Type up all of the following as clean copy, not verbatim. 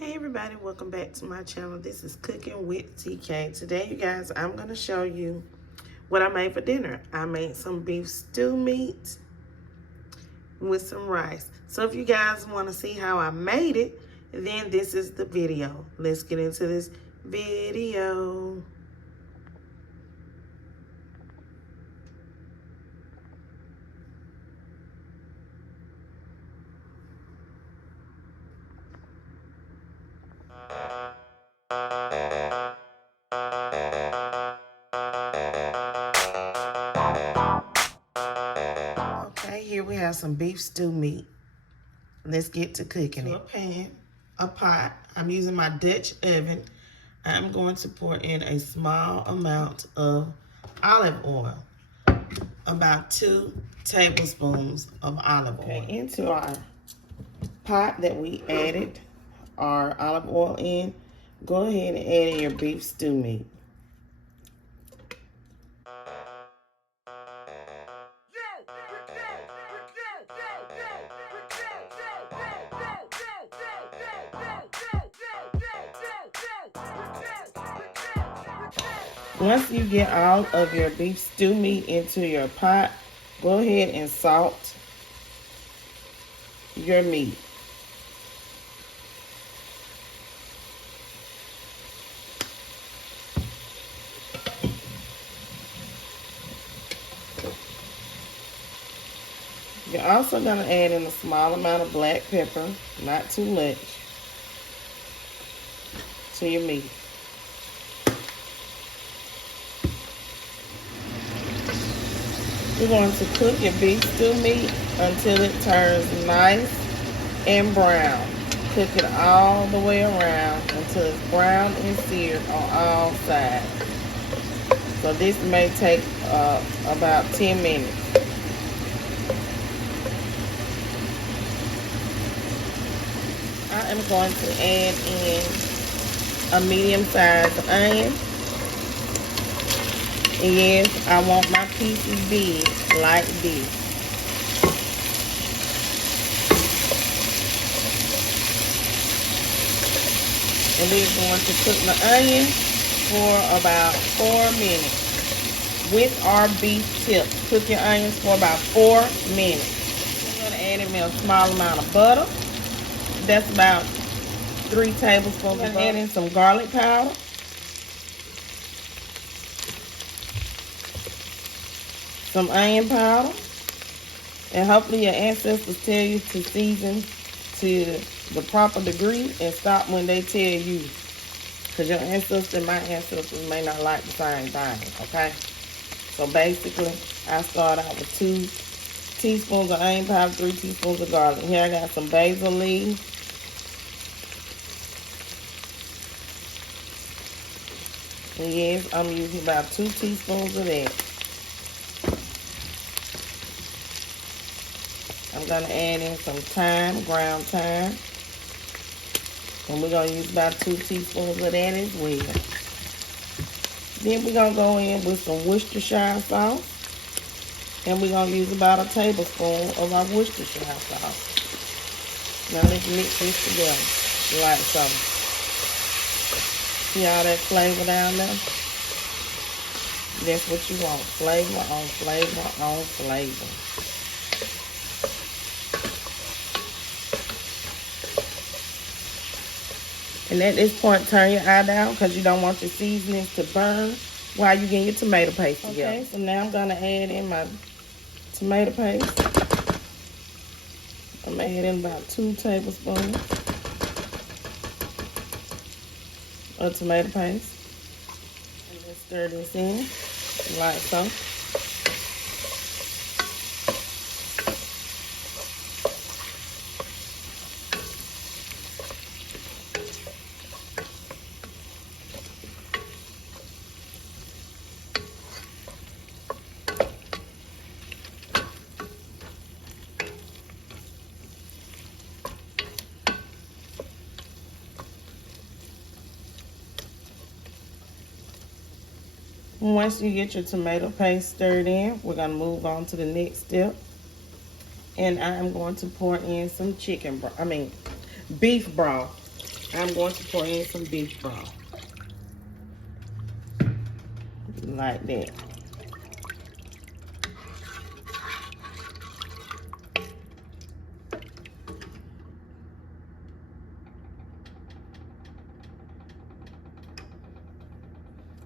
Hey everybody, welcome back to my channel. This is Cooking with TK. Today, you guys, I'm going to show you what I made for dinner. I made some beef stew meat with some rice. So if you guys want to see how I made it, then this is the video. Let's get into this video. Okay, here we have some beef stew meat. Let's get to cooking it. A pan, a pot. I'm using my Dutch oven. I'm going to pour in a small amount of olive oil. About 2 tablespoons of olive oil. Okay, into our pot that we added our olive oil in, go ahead and add in your beef stew meat. Once you get all of your beef stew meat into your pot, go ahead and salt your meat. You're also going to add in a small amount of black pepper, not too much, to your meat. You're going to cook your beef stew meat until it turns nice and brown. Cook it all the way around until it's brown and seared on all sides. So this may take about 10 minutes. I am going to add in a medium-sized onion. And yes, I want my pieces big, like this. And we're going to cook the onion for about 4 minutes with our beef tips. Cook your onions for about 4 minutes. I'm going to add in a small amount of butter. That's about 3 tablespoons. I'm going to add in some garlic powder. Some onion powder, and hopefully your ancestors tell you to season to the proper degree and stop when they tell you, because your ancestors and my ancestors may not like the same thing, okay? So basically, I start out with 2 teaspoons of onion powder, 3 teaspoons of garlic. Here I got some basil leaves. And yes, I'm using about 2 teaspoons of that. I'm going to add in some thyme, ground thyme. And we're going to use about 2 teaspoons of that as well. Then we're going to go in with some Worcestershire sauce. And we're going to use about a tablespoon of our Worcestershire sauce. Now let's mix this together like so. See all that flavor down there? That's what you want. Flavor on flavor on flavor. And at this point, turn your eye down because you don't want your seasonings to burn while you're getting your tomato paste together. Okay, so now I'm going to add in my tomato paste. I'm going to add in about 2 tablespoons of tomato paste. And let's stir this in like so. Once you get your tomato paste stirred in, we're going to move on to the next step. And I am going to pour in some beef broth. I'm going to pour in some beef broth. Like that.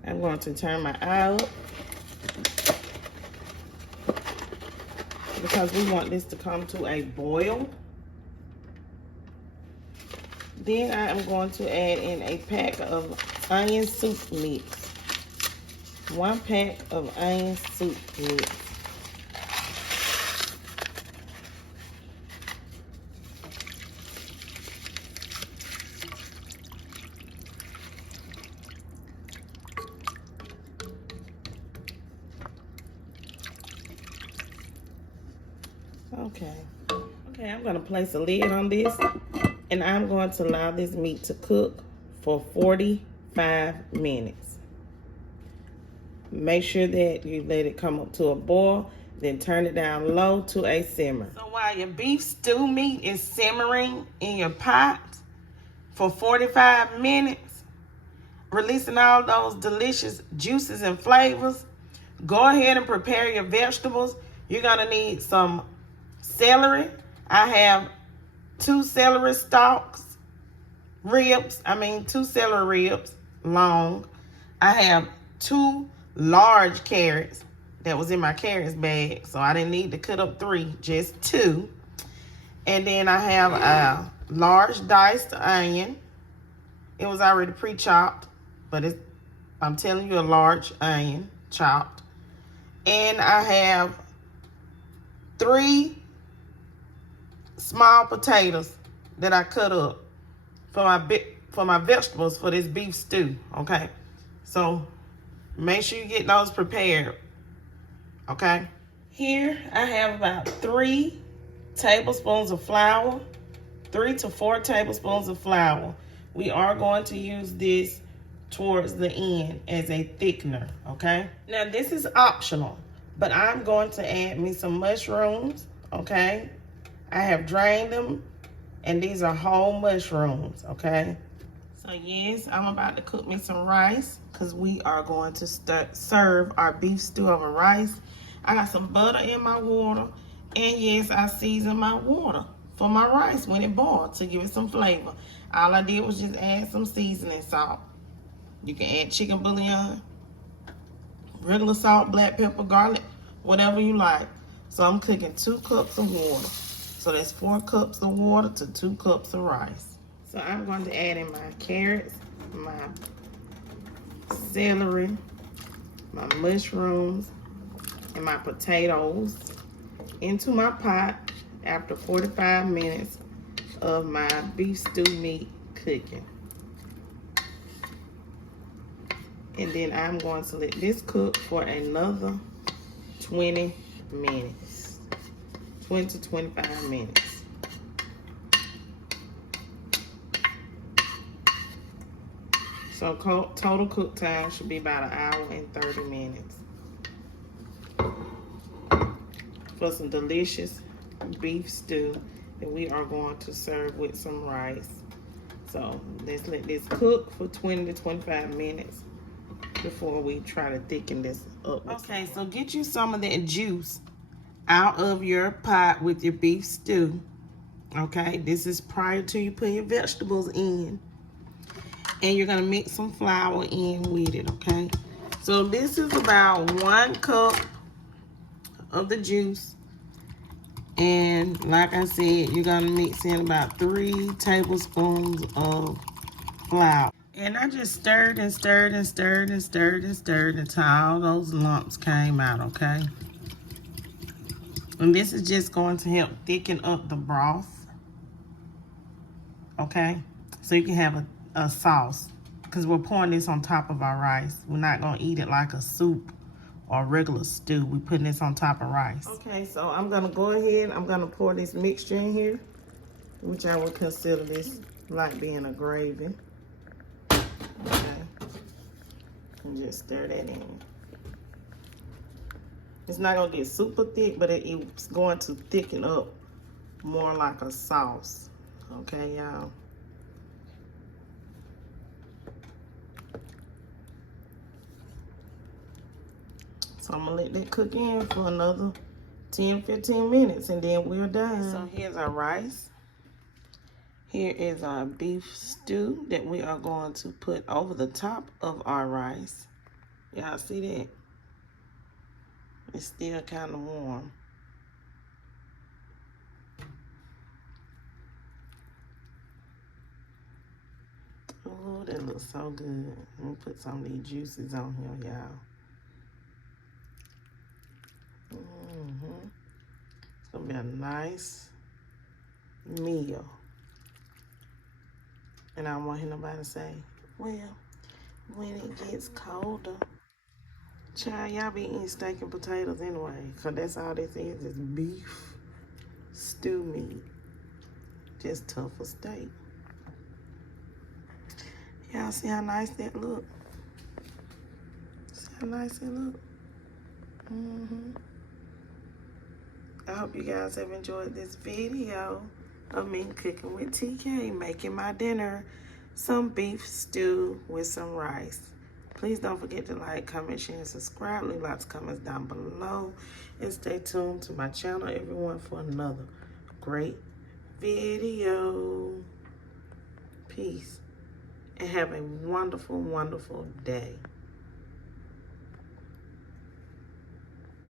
I'm going to turn my eye up because we want this to come to a boil. Then I am going to add in a pack of onion soup mix. 1 pack of onion soup mix. Okay, I'm going to place a lid on this, and I'm going to allow this meat to cook for 45 minutes. Make sure that you let it come up to a boil, then turn it down low to a simmer. So while your beef stew meat is simmering in your pot for 45 minutes, releasing all those delicious juices and flavors, go ahead and prepare your vegetables. You're going to need some celery. I have 2 celery stalks, ribs. 2 celery ribs, long. I have 2 large carrots that was in my carrots bag, so I didn't need to cut up 3, just 2. And then I have a large diced onion. It was already pre-chopped, but I'm telling you, a large onion chopped. And I have 3 small potatoes that I cut up for my vegetables for this beef stew. Okay, so make sure you get those prepared. Okay, here I have about 3 tablespoons of flour, 3 to 4 tablespoons of flour. We are going to use this towards the end as a thickener. Okay, now this is optional, but I'm going to add me some mushrooms. Okay, I have drained them, and these are whole mushrooms. Okay, so yes, I'm about to cook me some rice because we are going to serve our beef stew over rice. I got some butter in my water, and yes, I seasoned my water for my rice when it boiled to give it some flavor. All I did was just add some seasoning salt. You can add chicken bouillon, regular salt, black pepper, garlic, whatever you like. So I'm cooking 2 cups of water. So that's 4 cups of water to 2 cups of rice. So I'm going to add in my carrots, my celery, my mushrooms, and my potatoes into my pot after 45 minutes of my beef stew meat cooking. And then I'm going to let this cook for another 20 minutes. 20 to 25 minutes. So total cook time should be about 1 hour and 30 minutes. For some delicious beef stew that we are going to serve with some rice. So let's let this cook for 20 to 25 minutes before we try to thicken this up. Okay, so get you some of that juice out of your pot with your beef stew. Okay, this is prior to you put your vegetables in. And you're gonna mix some flour in with it, okay? So this is about 1 cup of the juice. And like I said, you're gonna mix in about 3 tablespoons of flour. And I just stirred and stirred and stirred and stirred and stirred until all those lumps came out, okay? And this is just going to help thicken up the broth, okay? So you can have a sauce, because we're pouring this on top of our rice. We're not gonna eat it like a soup or regular stew. We're putting this on top of rice. Okay, so I'm gonna go ahead, I'm gonna pour this mixture in here, which I would consider this like being a gravy. Okay, and just stir that in. It's not gonna get super thick, but it's going to thicken up more like a sauce. Okay, y'all. So I'm gonna let that cook in for another 10-15 minutes and then we're done. So here's our rice. Here is our beef stew that we are going to put over the top of our rice. Y'all see that? It's still kind of warm. Oh, that looks so good. Let me put some of these juices on here, y'all. It's gonna be a nice meal. And I don't want to hear nobody say, well, when it gets colder, child, y'all be eating steak and potatoes anyway. Because that's all this is beef stew meat. Just tougher steak. Y'all see how nice that look? See how nice it look? I hope you guys have enjoyed this video of me cooking with TK, making my dinner, some beef stew with some rice. Please don't forget to like, comment, share, and subscribe. Leave lots of comments down below. And stay tuned to my channel, everyone, for another great video. Peace. And have a wonderful, wonderful day.